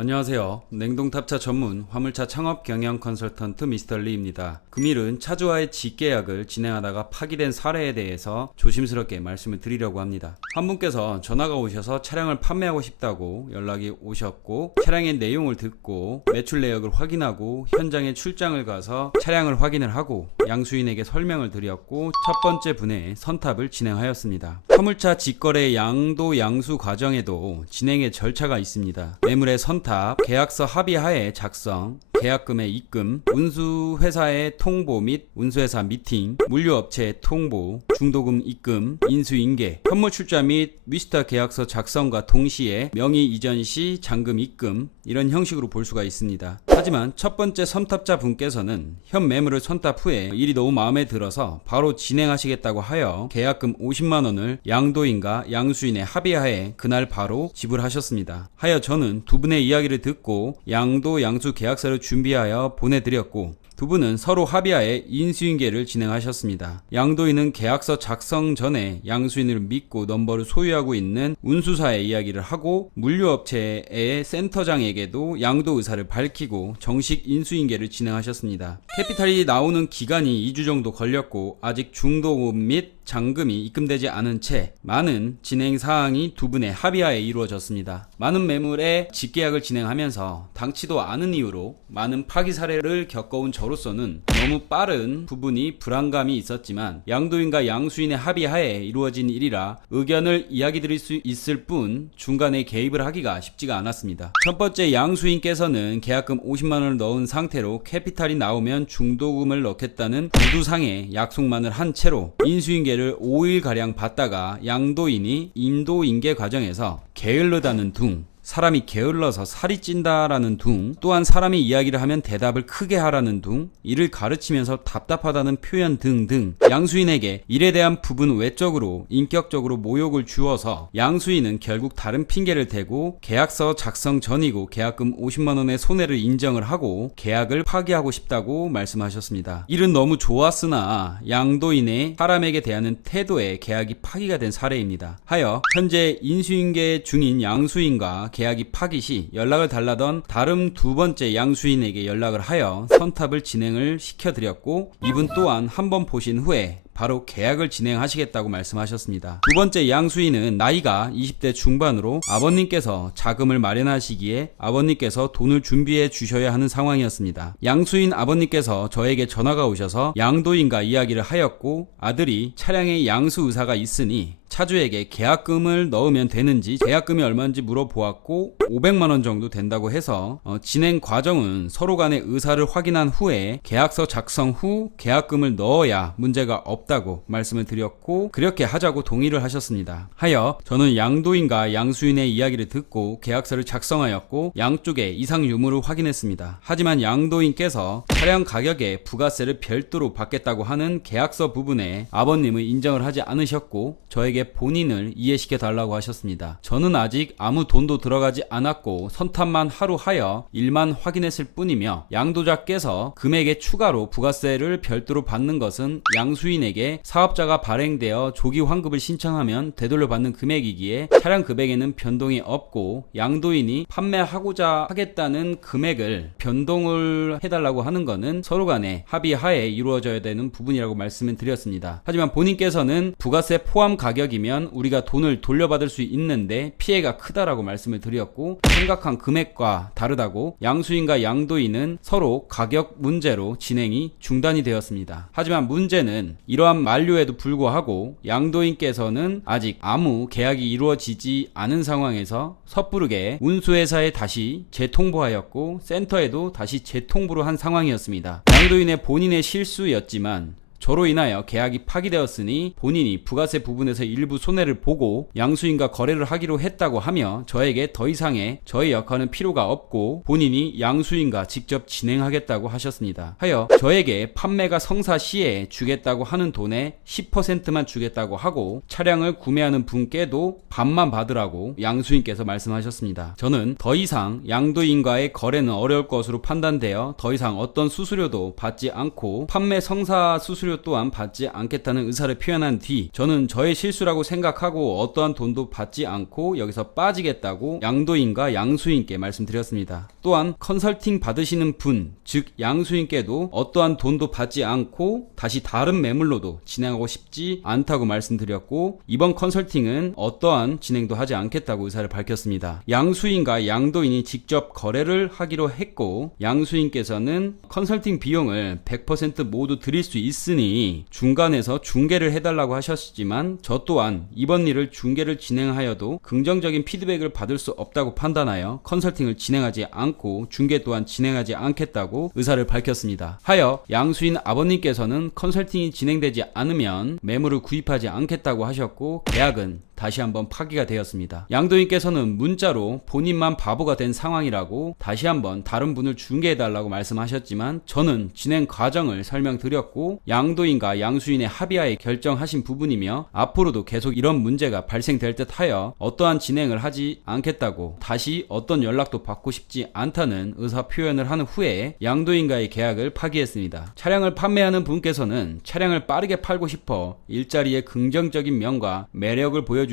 안녕하세요. 냉동탑차 전문 화물차 창업 경영 컨설턴트 미스터 리입니다. 금일은 차주와의 직계약을 진행하다가 파기된 사례에 대해서 조심스럽게 말씀을 드리려고 합니다. 한 분께서 전화가 오셔서 차량을 판매하고 싶다고 연락이 오셨고, 차량의 내용을 듣고 매출 내역을 확인하고 현장에 출장을 가서 차량을 확인을 하고 양수인에게 설명을 드렸고, 첫 번째 분의 선탑을 진행하였습니다. 화물차 직거래 양도 양수 과정에도 진행의 절차가 있습니다. 매물의 선탑, 계약서 합의하에 작성, 계약금의 입금, 운수회사의 통보 및 운수회사 미팅, 물류업체의 통보, 중도금 입금, 인수인계, 현물 출자 및 위스타 계약서 작성과 동시에 명의 이전 시 잔금 입금, 이런 형식으로 볼 수가 있습니다. 하지만 첫 번째 선탑자 분께서는 현 매물을 선탑 후에 일이 너무 마음에 들어서 바로 진행하시겠다고 하여 계약금 50만원을 양도인과 양수인의 합의하에 그날 바로 지불하셨습니다. 하여 저는 두 분의 이야기를 듣고 양도 양수 계약서를 준비하여 보내드렸고, 두 분은 서로 합의하에 인수인계를 진행하셨습니다. 양도인은 계약서 작성 전에 양수인을 믿고 넘버를 소유하고 있는 운수사에 이야기를 하고, 물류업체의 센터장에게도 양도 의사를 밝히고 정식 인수인계를 진행하셨습니다. 캐피탈이 나오는 기간이 2주 정도 걸렸고, 아직 중도금 및 잔금이 입금되지 않은 채 많은 진행 사항이 두 분의 합의하에 이루어졌습니다. 많은 매물의 직계약을 진행하면서 당치도 않은 이유로 많은 파기 사례를 겪어온 저로서는 너무 빠른 부분이 불안감이 있었지만, 양도인과 양수인의 합의하에 이루어진 일이라 의견을 이야기 드릴 수 있을 뿐 중간에 개입을 하기가 쉽지가 않았습니다. 첫 번째 양수인께서는 계약금 50만원을 넣은 상태로 캐피탈이 나오면 중도금을 넣겠다는 구두상의 약속만을 한 채로 인수인계를 5일가량 받다가 양도인이 인도인계 과정에서 게을르다는 둥, 사람이 게을러서 살이 찐다라는 둥, 또한 사람이 이야기를 하면 대답을 크게 하라는 둥, 이를 가르치면서 답답하다는 표현 등등 양수인에게 일에 대한 부분 외적으로 인격적으로 모욕을 주어서 양수인은 결국 다른 핑계를 대고 계약서 작성 전이고 계약금 50만원의 손해를 인정을 하고 계약을 파기하고 싶다고 말씀하셨습니다. 일은 너무 좋았으나 양도인의 사람에게 대하는 태도에 계약이 파기가 된 사례입니다. 하여 현재 인수인계 중인 양수인과 계약이 파기 시 연락을 달라던 다른 두 번째 양수인에게 연락을 하여 선탑을 진행을 시켜드렸고, 이분 또한 한번 보신 후에 바로 계약을 진행하시겠다고 말씀하셨습니다. 두 번째 양수인은 나이가 20대 중반으로 아버님께서 자금을 마련하시기에 아버님께서 돈을 준비해 주셔야 하는 상황이었습니다. 양수인 아버님께서 저에게 전화가 오셔서 양도인과 이야기를 하였고, 아들이 차량에 양수 의사가 있으니 차주에게 계약금을 넣으면 되는지, 계약금이 얼마인지 물어보았고 500만원 정도 된다고 해서 진행 과정은 서로 간의 의사를 확인한 후에 계약서 작성 후 계약금을 넣어야 문제가 없다고 말씀을 드렸고, 그렇게 하자고 동의를 하셨습니다. 하여 저는 양도인과 양수인의 이야기를 듣고 계약서를 작성하였고 양쪽의 이상 유무를 확인했습니다. 하지만 양도인께서 차량 가격에 부가세를 별도로 받겠다고 하는 계약서 부분에 아버님은 인정을 하지 않으셨고 저에게 본인을 이해시켜 달라고 하셨습니다. 저는 아직 아무 돈도 들어가지 않았고 선탑만 하루 하여 일만 확인했을 뿐이며, 양도자께서 금액에 추가로 부가세를 별도로 받는 것은 양수인에게 사업자가 발행되어 조기 환급을 신청하면 되돌려 받는 금액이기에 차량 금액에는 변동이 없고, 양도인이 판매하고자 하겠다는 금액을 변동을 해달라고 하는 것은 서로 간에 합의하에 이루어져야 되는 부분이라고 말씀을 드렸습니다. 하지만 본인께서는 부가세 포함 가격이면 우리가 돈을 돌려받을 수 있는데 피해가 크다라고 말씀을 드렸고, 생각한 금액과 다르다고 양수인과 양도인은 서로 가격 문제로 진행이 중단이 되었습니다. 하지만 문제는 이러한 만료에도 불구하고 양도인께서는 아직 아무 계약이 이루어지지 않은 상황에서 섣부르게 운수회사에 다시 재통보하였고 센터에도 다시 재통보를 한 상황이었습니다. 양도인의 본인의 실수였지만 저로 인하여 계약이 파기되었으니 본인이 부가세 부분에서 일부 손해를 보고 양수인과 거래를 하기로 했다고 하며 저에게 더 이상의 저의 역할은 필요가 없고 본인이 양수인과 직접 진행하겠다고 하셨습니다. 하여 저에게 판매가 성사 시에 주겠다고 하는 돈의 10%만 주겠다고 하고 차량을 구매하는 분께도 반만 받으라고 양수인께서 말씀하셨습니다. 저는 더 이상 양도인과의 거래는 어려울 것으로 판단되어 더 이상 어떤 수수료도 받지 않고 판매 성사 수수료 수수료 또한 받지 않겠다는 의사를 표현한 뒤 저는 저의 실수라고 생각하고 어떠한 돈도 받지 않고 여기서 빠지겠다고 양도인과 양수인께 말씀드렸습니다. 또한 컨설팅 받으시는 분, 즉 양수인께도 어떠한 돈도 받지 않고 다시 다른 매물로도 진행하고 싶지 않다고 말씀드렸고, 이번 컨설팅은 어떠한 진행도 하지 않겠다고 의사를 밝혔습니다. 양수인과 양도인이 직접 거래를 하기로 했고, 양수인께서는 컨설팅 비용을 100% 모두 드릴 수 있으니 중간에서 중개를 해달라고 하셨지만, 저 또한 이번 일을 중개를 진행하여도 긍정적인 피드백을 받을 수 없다고 판단하여 컨설팅을 진행하지 않고 중개 또한 진행하지 않겠다고 의사를 밝혔습니다. 하여 양수인 아버님께서는 컨설팅이 진행되지 않으면 매물을 구입하지 않겠다고 하셨고, 계약은 다시 한번 파기가 되었습니다. 양도인께서는 문자로 본인만 바보가 된 상황이라고 다시 한번 다른 분을 중개해달라고 말씀하셨지만, 저는 진행 과정을 설명드렸고 양도인과 양수인의 합의하에 결정하신 부분이며 앞으로도 계속 이런 문제가 발생될 듯 하여 어떠한 진행을 하지 않겠다고, 다시 어떤 연락도 받고 싶지 않다는 의사 표현을 한 후에 양도인과의 계약을 파기했습니다. 차량을 판매하는 분께서는 차량을 빠르게 팔고 싶어 일자리의 긍정적인 면과 매력을 보여주시며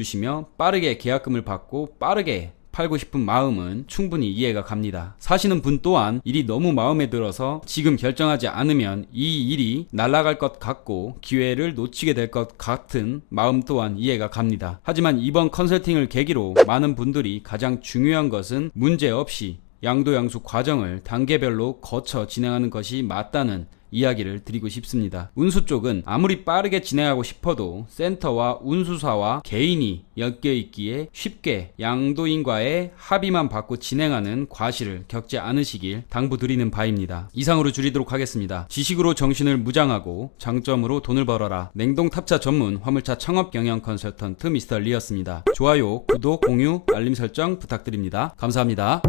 빠르게 계약금을 받고 빠르게 팔고 싶은 마음은 충분히 이해가 갑니다. 사시는 분 또한 일이 너무 마음에 들어서 지금 결정하지 않으면 이 일이 날아갈 것 같고 기회를 놓치게 될 것 같은 마음 또한 이해가 갑니다. 하지만 이번 컨설팅을 계기로 많은 분들이 가장 중요한 것은 문제없이 양도양수 과정을 단계별로 거쳐 진행하는 것이 맞다는 이야기를 드리고 싶습니다. 운수 쪽은 아무리 빠르게 진행하고 싶어도 센터와 운수사와 개인이 엮여 있기에 쉽게 양도인과의 합의만 받고 진행하는 과실을 겪지 않으시길 당부드리는 바입니다. 이상으로 줄이도록 하겠습니다. 지식으로 정신을 무장하고 장점으로 돈을 벌어라. 냉동 탑차 전문 화물차 창업 경영 컨설턴트 미스터 리였습니다. 좋아요, 구독, 공유, 알림 설정 부탁드립니다. 감사합니다.